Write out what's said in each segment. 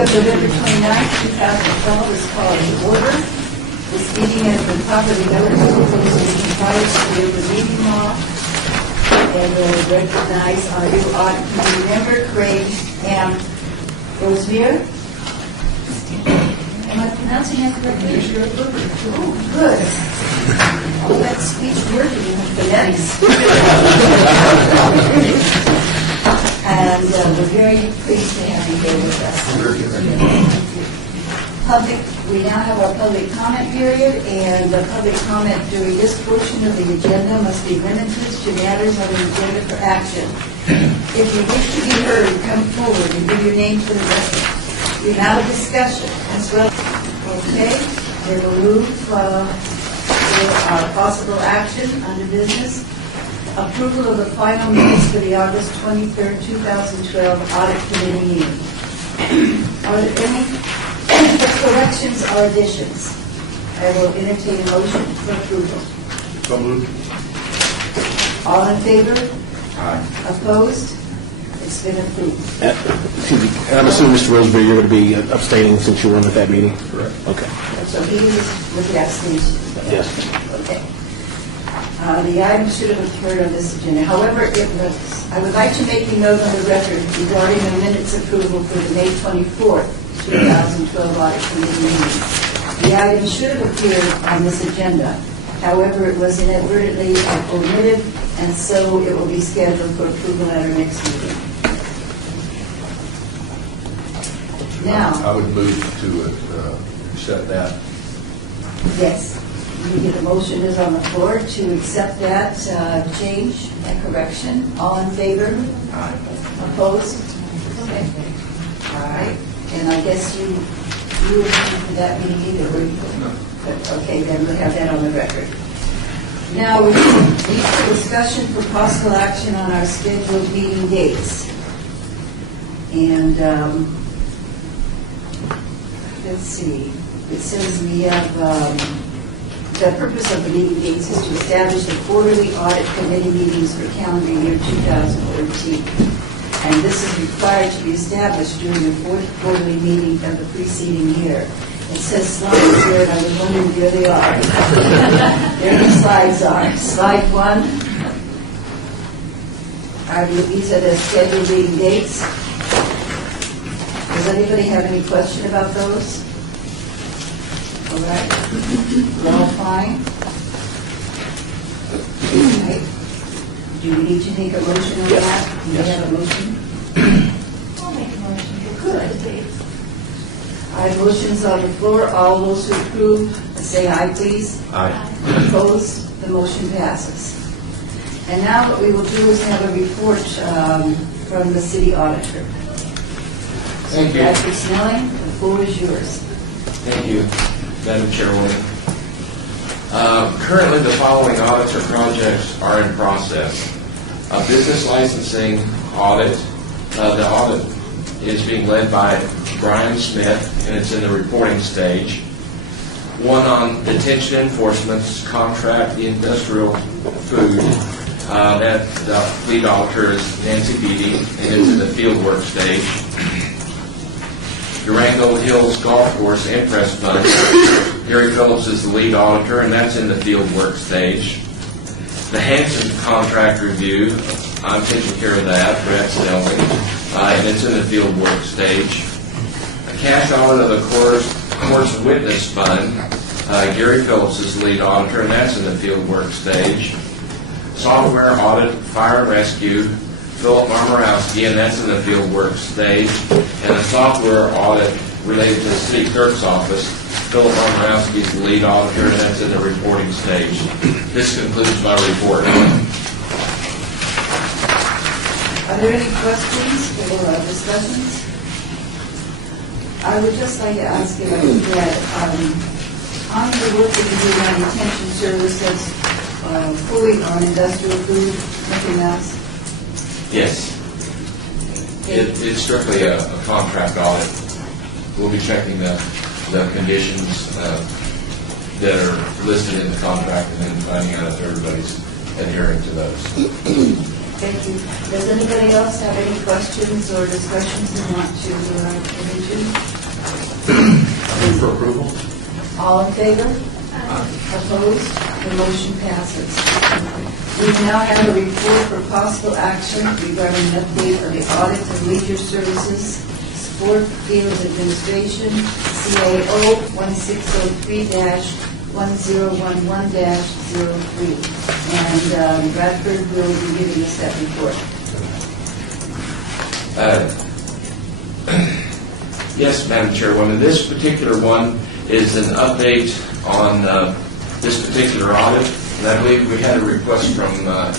of November 29th, 2012 is called to order. This meeting has been properly noticed in compliance with the open meeting law, and will recognize our new audit committee member, Craig M. Rosemere. Am I pronouncing that correctly? Oh, good. All that speech working with phonetics. And we're very pleased to have you here with us. We now have our public comment period, and the public comment during this portion of the agenda must be limited to matters on the agenda for action. If you wish to be heard, come forward and give your name to the record. We have a discussion as well. Okay, we will move to our possible action under business. Approval of the final minutes for the August 23rd, 2012 Audit Committee meeting. Are there any corrections or additions? I will entertain a motion for approval. So moved. All in favor? Aye. Opposed? It's been approved. Excuse me. I'm assuming, Mr. Roseberry, you're going to be abstaining since you weren't at that meeting? Correct. Okay. So he is with the abstention. Yes. Okay. The item should have appeared on this agenda. However, I would like to make a note on the record regarding the minutes approval for the May 24th, 2012 Audit Committee meeting. The item should have appeared on this agenda. However, it was inadvertently omitted, and so it will be scheduled for approval at our next meeting. Now, I would move to accept that. yes, the motion is on the floor to accept that change and correction. All in favor? Aye. Opposed? Okay. All right. And I guess you were for that meeting either, were you? No. Okay, then we'll have that on the record. Now, we need a discussion for possible action on our scheduled meeting dates. And let's see. It says we have the purpose of the meeting dates is to establish the quarterly audit committee meetings for calendar year 2013. And this is required to be established during the fourth quarterly meeting of the preceding year. It says slides here, and I was wondering where they are. There the slides are. Slide 1. These are the scheduled meeting dates. Does anybody have any question about those? All right. We're all fine? Right. Do we need to take a motion on that? Do we have a motion? I'll make a motion. Good. I have motions on the floor. All those who approve, say aye, please. Aye. Opposed? The motion passes. And now what we will do is have a report from the city auditor. Thank you. Patrick Snelling, the floor is yours. Thank you, Madam Chairwoman. Currently, the following audits or projects are in process. A business licensing audit. The audit is being led by Brian Smith, and it's in the reporting stage. One on detention enforcement's contract, the industrial food. That the lead auditor is Nancy Beatty, and it's in the fieldwork stage. Durango Hills Golf Course Impress Fund. Gary Phillips is the lead auditor, and that's in the fieldwork stage. The Hanson contract review, I'm taking care of that, Brett Snelling, and it's in the fieldwork stage. A cash audit of the course witness fund, Gary Phillips is the lead auditor, and that's in the fieldwork stage. Software audit, fire and rescue, Philip Marmorowski, and that's in the fieldwork stage. And a software audit related to the city clerk's office, Philip Marmorowski is the lead auditor, and that's in the reporting stage. This concludes my report. Are there any questions or discussions? I would just like to ask you that on the work that you do on detention services, food on industrial food, nothing else? Yes. It's strictly a contract audit. We'll be checking the conditions that are listed in the contract and then finding out if everybody's adhering to those. Thank you. Does anybody else have any questions or discussions they want to get into? Move for approval. All in favor? Opposed? The motion passes. We now have a report for possible action regarding an update of the audit of leisure services, sport fields administration, CAO 1603-1011-03. And Bradford will be giving us that report. Yes, Madam Chairwoman, this particular one is an update on this particular audit. And I believe we had a request from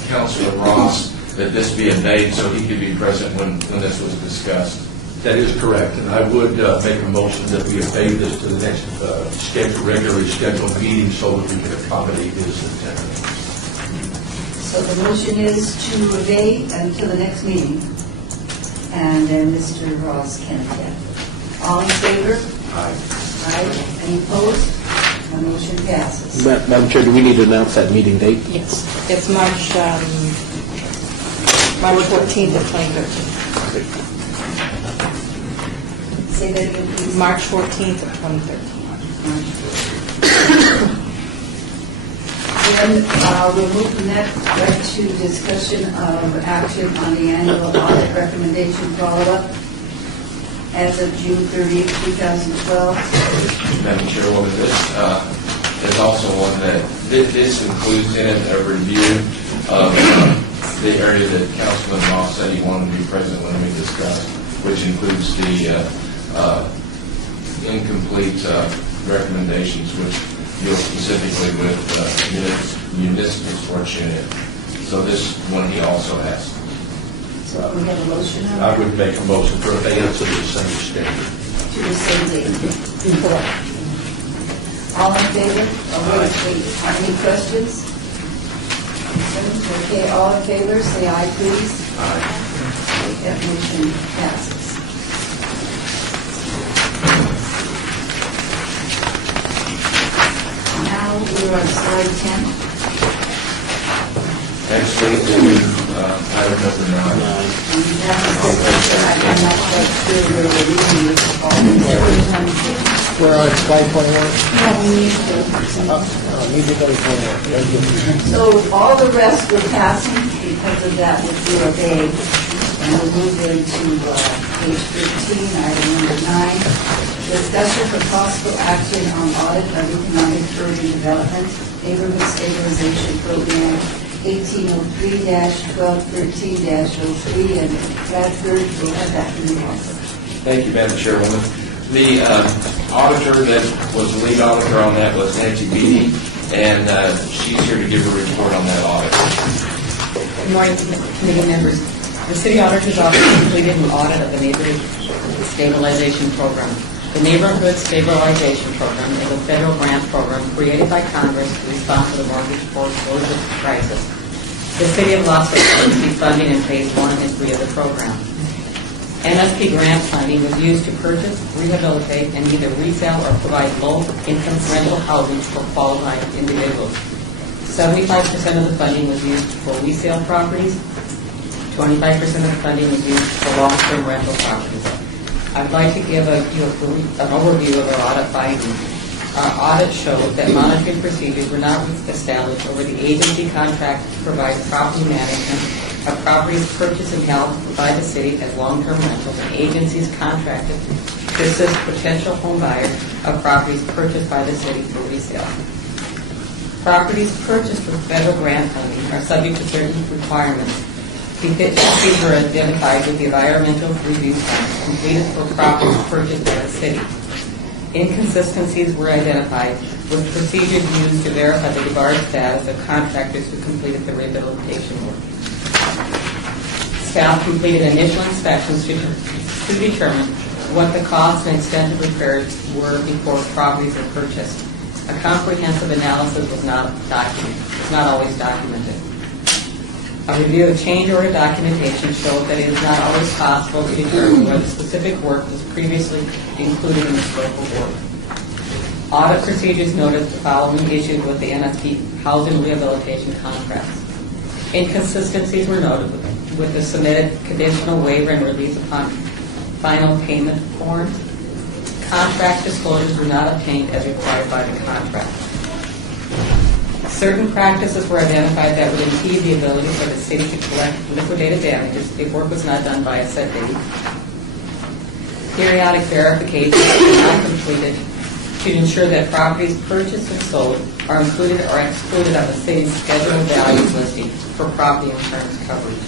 Councilor Ross that this be a date so he could be present when this was discussed. That is correct, and I would make a motion that we obey this to the next regularly scheduled meeting so that we can accommodate his attendance. So the motion is to obey until the next meeting, and then Mr. Ross can attend. All in favor? Aye. Aye. Any opposed? The motion passes. Madam Chair, do we need to announce that meeting date? Yes, it's March 14th of 2013. Say that again, please. March 14th of 2013. Then we'll move from that right to discussion of action on the annual audit recommendation follow-up as of June 30th, 2012. Madam Chairwoman, this is also one that, this includes in it a review of the area that Councilman Ross said he wanted to be present when we discussed, which includes the incomplete recommendations, which deal specifically with municipal sports unit. So this one he also has. So we have a motion on I would make a motion for abeyance to the same standard. to the same date. All in favor? Wait. Any questions? Okay, all in favor, say aye, please. Aye. That motion passes. Now we're on slide 10. Actually, item number 9. I'm not quite sure where we're reading this. We're on slide 21. So all the rest we're passing because of that with the obey. And we'll move into page 13, item number 9. Discussion for possible action on audit of economic urban development, neighborhood stabilization program, 1803-1213-03, and Bradford will have that in the office. Thank you, Madam Chairwoman. The auditor that was the lead auditor on that was Nancy Beatty, and she's here to give a report on that audit. Good morning, committee members. The City Auditor's Office completed an audit of the Neighborhood Stabilization Program. The Neighborhood Stabilization Program is a federal grant program created by Congress to respond to the mortgage foreclosure crisis. The City of Las Vegas received funding in Phase 1 and 3 of the program. NSP grant funding was used to purchase, rehabilitate, and either resell or provide low-income rental housing for qualified individuals. 75% of the funding was used for resale properties. 25% of the funding was used for long-term rental properties. I'd like to give you an overview of our audit findings. Our audit showed that monitoring procedures were not established over the agency contract to provide property management of properties purchased and held by the city as long-term rentals, and agencies contracted to assist potential home buyers of properties purchased by the city for resale. Properties purchased with federal grant funding are subject to certain requirements. Deficiencies were identified with the environmental review plan completed for properties purchased by the city. Inconsistencies were identified with procedures used to verify the debarred status of contractors who completed the rehabilitation work. Staff completed initial inspections to determine what the costs and extent of repairs were before properties were purchased. A comprehensive analysis was not always documented. A review of change order documentation showed that it is not always possible to determine whether specific work was previously included in the scope of work. Audit procedures noted the following issues with the NSP housing rehabilitation contracts. Inconsistencies were noted with with the submitted conditional waiver and release upon final payment forms. Contract disclosures were not obtained as required by the contract. Certain practices were identified that would impede the ability for the city to collect liquidated damages if work was not done by a set date. Periodic verifications were not completed to ensure that properties purchased and sold are included or excluded on the city's scheduled values listing for property insurance coverage.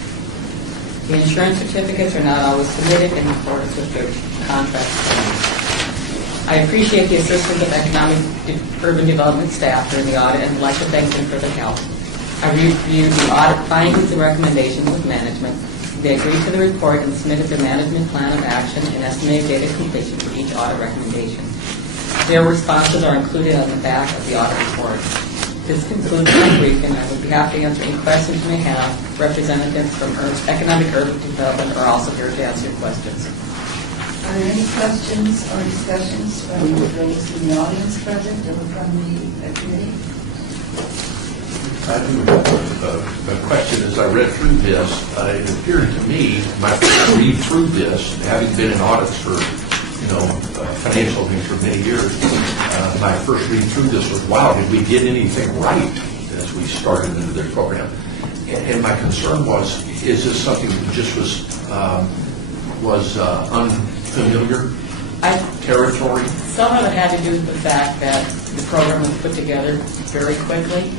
The insurance certificates are not always submitted in accordance with their contract terms. I appreciate the assistance of economic urban development staff during the audit and would like to thank them for their help. I reviewed the audit findings and recommendations with management. They agreed to the report and submitted their management plan of action and estimated date of completion for each audit recommendation. Their responses are included on the back of the audit report. This concludes my briefing. I would be happy to answer any questions you may have. Representatives from Economic Urban Development are also here to answer your questions. Are there any questions or discussions from those in the audience present or from the committee? I do have a question. As I read through this, it appeared to me, my first read through this, having been in audits for, financial things for many years, my first read through this was, wow, did we get anything right as we started into this program? And my concern was, is this something that just was unfamiliar territory? Some of it had to do with the fact that the program was put together very quickly,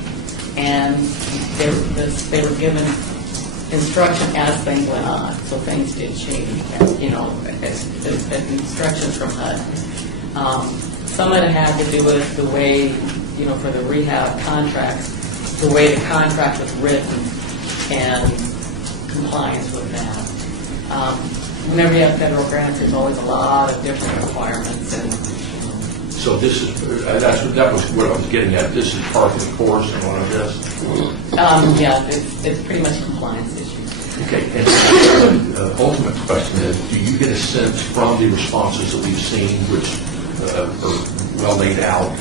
and they were given instruction as things went on, so things did change, as instructions from HUD. Some of it had to do with the way, for the rehab contracts, the way the contract was written and compliance with that. Whenever you have federal grants, there's always a lot of different requirements. And so this is, that was what I was getting at. This is part of the course and one of this? yeah, it's pretty much compliance issues. Okay, and the ultimate question is, do you get a sense from the responses that we've seen, which are well laid out,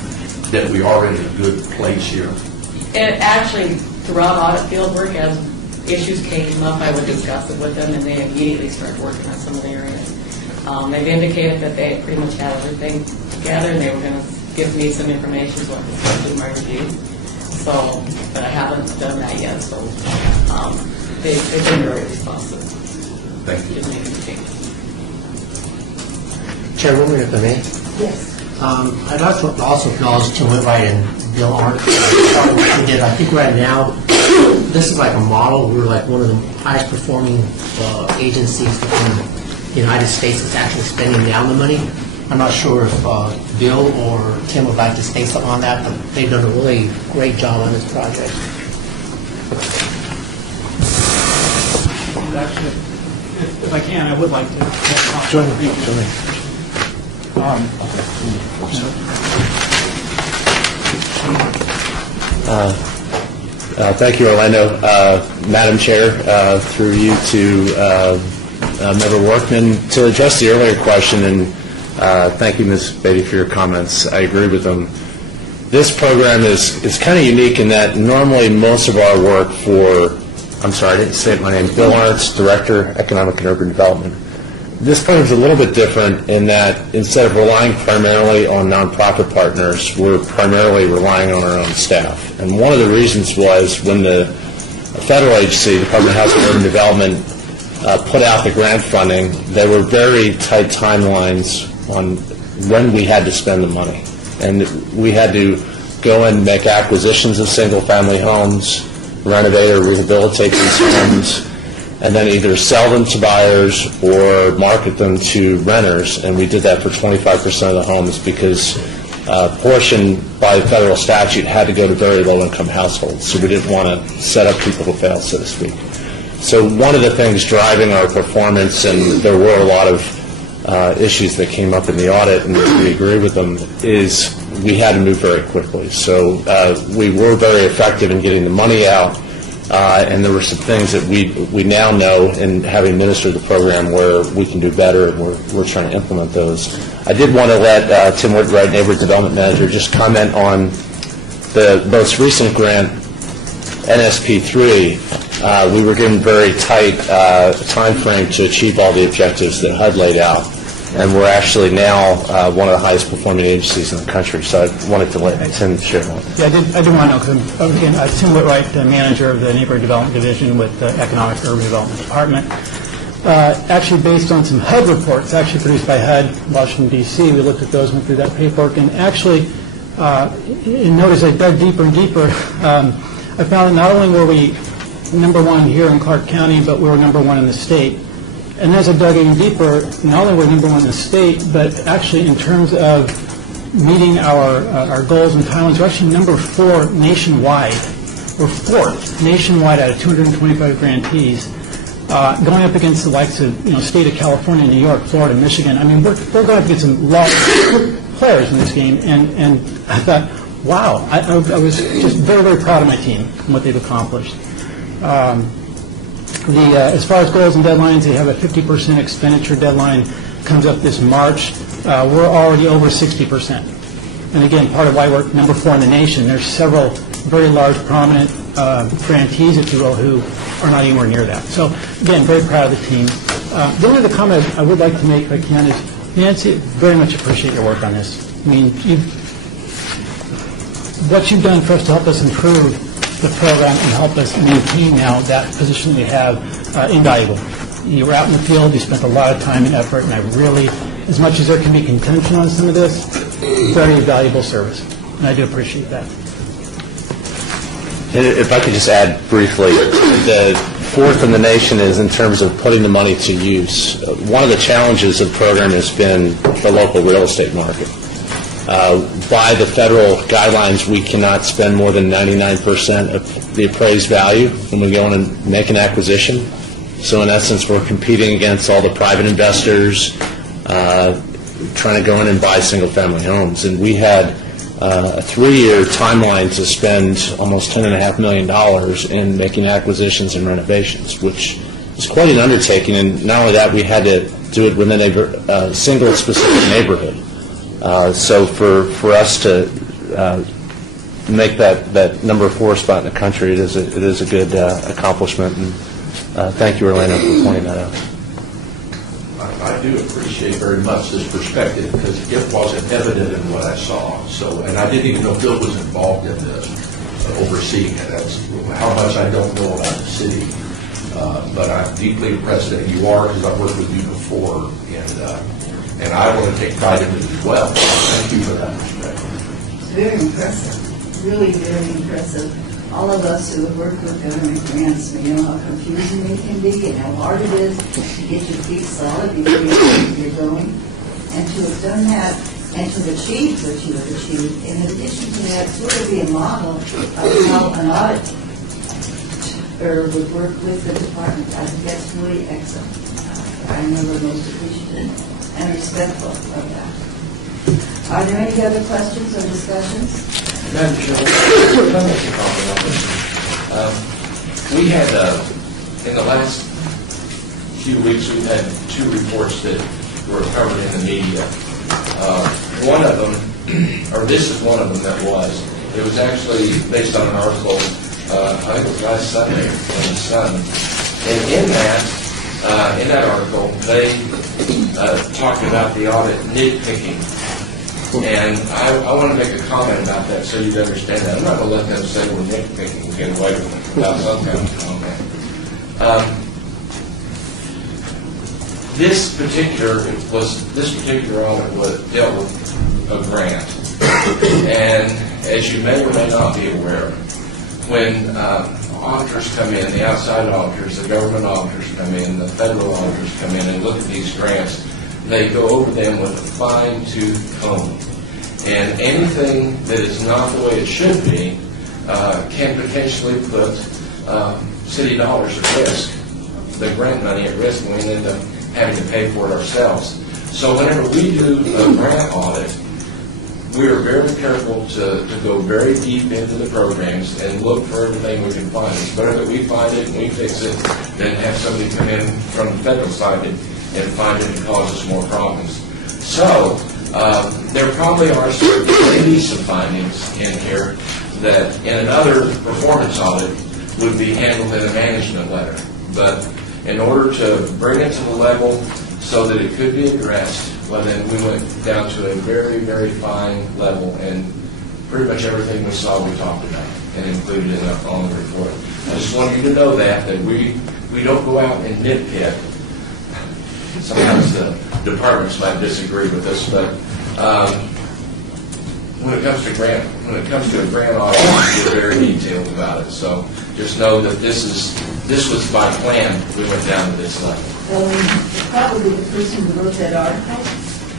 that we are in a good place here? And actually, throughout audit field work, as issues came up, I would discuss it with them, and they immediately started working on some of the areas. They've indicated that they pretty much had everything together, and they were going to give me some information so I could start doing my review. So, but I haven't done that yet, so they've been very responsive. Thank you. Chairwoman, if I may. Yes. I'd also acknowledge Tim Whitwright and Bill Arndt. We did. I think right now, this is like a model. We're like one of the highest performing agencies in the United States that's actually spending down the money. I'm not sure if Bill or Tim would like to say something on that, but they've done a really great job on this project. Actually, if I can, I would like to Join me. Join me. Thank you, Orlando. Madam Chair, through you to Member Workman, to address the earlier question, and thank you, Ms. Beatty, for your comments. I agree with them. This program is kind of unique in that normally most of our work for, I'm sorry, I didn't say my name, Bill Arndt, Director, Economic and Urban Development. This program is a little bit different in that instead of relying primarily on nonprofit partners, we're primarily relying on our own staff. And one of the reasons was when the federal agency, Department of Housing and Urban Development, put out the grant funding, there were very tight timelines on when we had to spend the money. And we had to go and make acquisitions of single-family homes, renovate or rehabilitate these homes, and then either sell them to buyers or market them to renters. And we did that for 25% of the homes because a portion by federal statute had to go to very low-income households. So we didn't want to set up people to fail, so to speak. So one of the things driving our performance, and there were a lot of issues that came up in the audit, and we agree with them, is we had to move very quickly. So we were very effective in getting the money out, and there were some things that we now know, and having administered the program, where we can do better, and we're trying to implement those. I did want to let Tim Whitwright, Neighborhood Development Manager, just comment on the most recent grant, NSP3. we were given very tight time frame to achieve all the objectives that HUD laid out. And we're actually now one of the highest performing agencies in the country. So I wanted to let Tim share more. Yeah, I did want to know, because again, Tim Whitwright, manager of the Neighborhood Development Division with the Economic Urban Development Department. Actually, based on some HUD reports, actually produced by HUD, Washington, D.C., we looked at those, went through that paperwork, and actually, and notice I dug deeper and deeper, I found that not only were we #1 here in Clark County, but we were #1 in the state. And as I dug in deeper, not only were we #1 in the state, but actually in terms of meeting our goals and timelines, we're actually #4 nationwide. We're 4th nationwide out of 225 grantees, going up against the likes of state of California, New York, Florida, Michigan. I mean, we're going up against some large players in this game, and I thought, wow, I was just very, very proud of my team and what they've accomplished. As far as goals and deadlines, they have a 50% expenditure deadline, comes up this March. We're already over 60%. And again, part of why we're #4 in the nation, there's several very large, prominent grantees, if you will, who are not anywhere near that. So again, very proud of the team. The only other comment I would like to make, if I can, is Nancy, very much appreciate your work on this. I mean, what you've done for us to help us improve the program and help us maintain now that position we have, invaluable. You were out in the field, you spent a lot of time and effort, and I really, as much as there can be contention on some of this, very valuable service, and I do appreciate that. If I could just add briefly, the 4th in the nation is in terms of putting the money to use. One of the challenges of the program has been the local real estate market. By the federal guidelines, we cannot spend more than 99% of the appraised value when we go in and make an acquisition. So in essence, we're competing against all the private investors trying to go in and buy single-family homes. And we had a 3-year timeline to spend almost $10.5 million in making acquisitions and renovations, which is quite an undertaking. And not only that, we had to do it within a single specific neighborhood. So for us to make that #4 spot in the country, it is a good accomplishment. And thank you, Orlando, for pointing that out. I do appreciate very much this perspective because it wasn't evident in what I saw. So, and I didn't even know Bill was involved in this, overseeing it. That's how much I don't know about the city. But I'm deeply impressed that you are, because I've worked with you before, and I want to take pride in it as well. Thank you for that perspective. It's very impressive, really very impressive. All of us who have worked with government grants, we know how confusing they can be and how hard it is to get your feet solid before you know where you're going. And to have done that and to have achieved what you have achieved, in addition to that, sort of be a model of how an audit would work with the department. I think that's really excellent. I'm really most appreciative and respectful of that. Are there any other questions or discussions? Madam Chair, can I make a comment on this? We had, in the last few weeks, we've had 2 reports that were covered in the media. One of them, or this is one of them that was. It was actually based on an article, I think it was last Sunday in the Sun. And in that article, they talked about the audit nitpicking. And I want to make a comment about that so you understand that. I'm not going to let them say we're nitpicking and get away with it without some kind of comment. This particular audit dealt with a grant. And as you may or may not be aware, when auditors come in, the outside auditors, the government auditors come in, the federal auditors come in and look at these grants, they go over them with a fine-tooth comb. And anything that is not the way it should be can potentially put city dollars at risk, the grant money at risk, and we end up having to pay for it ourselves. So whenever we do a grant audit, we are very careful to go very deep into the programs and look for everything we can find. It's better that we find it and we fix it than have somebody come in from the federal side and find it and cause us more problems. So there probably are maybe some findings in here that in another performance audit would be handled in a management letter. But in order to bring it to the level so that it could be addressed, well, then we went down to a very, very fine level, and pretty much everything we saw we talked about and included it on the report. I just want you to know that we don't go out and nitpick. Sometimes the departments might disagree with us, but when it comes to a grant audit, we're very detailed about it. So just know that this was my plan. We went down to this level. Well, probably the person who wrote that article,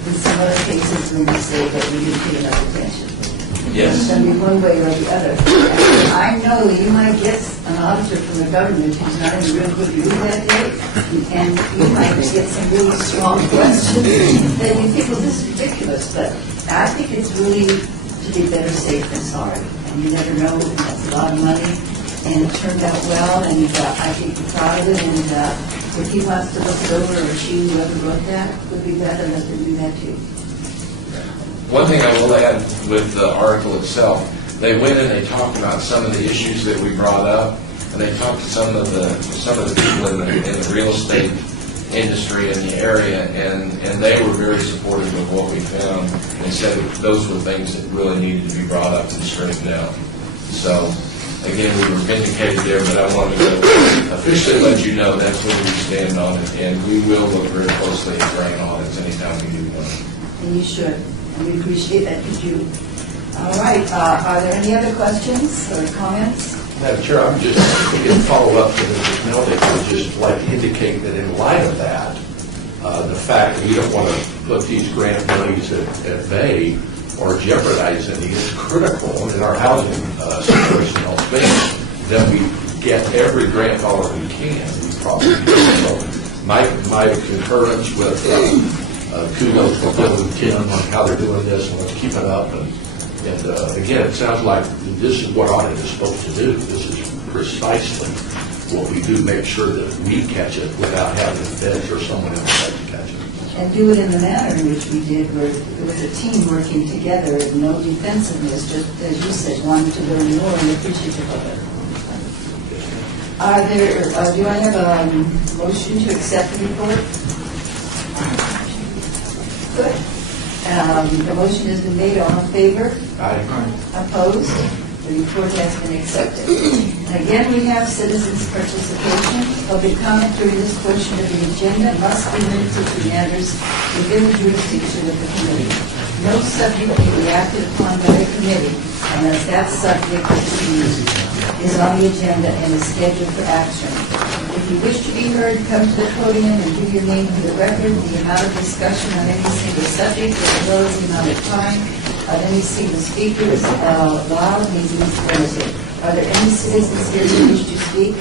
in some other cases, when you say that we didn't pay enough attention. Yes. I mean, one way or the other. I know that you might get an auditor from the government who's not in a real good mood that day, and you might get some really strong questions that you think, well, this is ridiculous, but I think it's really to be better safe than sorry. And you never know, and that's a lot of money, and it turned out well, and I think you're proud of it, and if he wants to look it over, or she, whoever wrote that, would be better, let them do that too. One thing I will add with the article itself, they went and they talked about some of the issues that we brought up, and they talked to some of the people in the real estate industry in the area, and they were very supportive of what we found, and said that those were things that really needed to be brought up and straightened out. So, again, we were vindicated there, but I wanted to officially let you know that's where we stand on it, and we will look very closely at grant audits anytime we do one. And you should. And we appreciate that you do. All right. Are there any other questions or comments? Madam Chair, I'm just going to follow up to Mrs. Melnick and just like to indicate that in light of that, the fact that we don't want to put these grant monies at bay or jeopardize any, it's critical in our housing situation and all things that we get every grant dollar we can. We probably do. So my concurrence with kudos for Bill and Tim on how they're doing this and let's keep it up. And again, it sounds like this is what audit is supposed to do. This is precisely what we do, make sure that we catch it without having the feds or someone else have to catch it. And do it in the manner in which we did, where it was a team working together, and no defensiveness, just as you said, wanting to learn more and appreciative of it. Do I have a motion to accept the report? Good. The motion has been made. All in favor? Aye. Opposed? The report has been accepted. Again, we have citizens' participation. Public comment during this portion of the agenda must be limited to matters within the jurisdiction of the committee. No subject may be acted upon by the committee unless that subject is on the agenda and is scheduled for action. If you wish to be heard, come to the podium and give your name for the record. The amount of discussion on any single subject, as well as the amount of time of any single speaker is allowed and is limited. Are there any citizens here who wish to speak?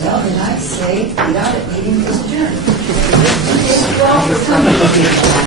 Well, then I say the audit meeting is adjourned. Thank you all for coming.